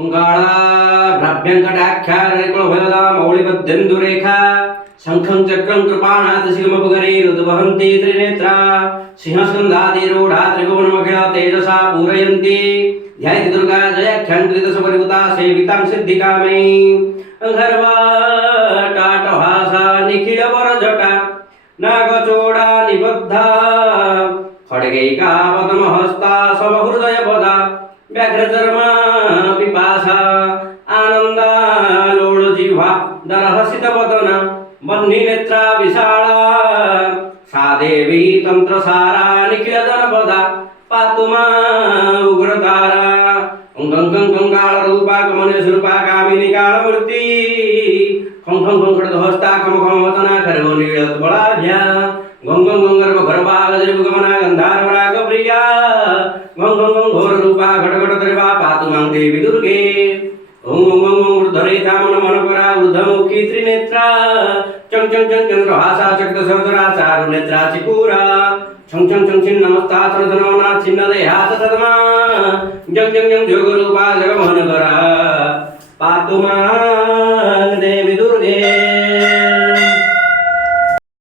ओंकाराभ्यङ्कटाख्यारकुलभयदा मौलिबद्धेन्दुरेखा शङ्खं चक्रं कृपाणात् शिखमपगरे रुद्वहन्ति त्रिनेत्रा सिंहस्कन्धादिरूढा त्रिभुवनमखिला तेजसा पूरयन्ति ध्यायति दुर्गा जयाख्यान्त्रितसपरिभूता सेवितां सिद्धिकामै गर्वाटाटभासा निखिलवरजटा नागचूडा निबद्धा खड्गैका पद्महस्ता स्वहृदयपदा व्याघ्रचर्मा पिपासा आनन्दालोलजिह्वा दरहसितवदना वह्निनेत्रा विशाला सा देवी तन्त्रसारा निखिलजनपदा पातु मां उग्रतारा गङ्गाळरूपा कमलेशरूपा कामिनी कालमूर्ति खं खं खं खड्गहस्ता खम खम वदना खर्गो नीलत्वलाढ्या गं गं गं गर्भगर्भागजरिभुगमना गन्धारवरागप्रिया गं गं गं घोररूपा घटघटधरिवा पातु मां देवी दुर्गे ॐ ॐ ॐ ऊर्ध्वरेखा मनमनपरा ऊर्ध्वमुखी त्रिनेत्रा चं चं चं चन्द्रहासा चक्रसहस्रा चारुनेत्रा चिपूरा छं छं छं छिन्नमस्ता सर्वधनवना छिन्नदेहा ततमा जं जं जं जोगरूपा जगमोहनकरा पातु मां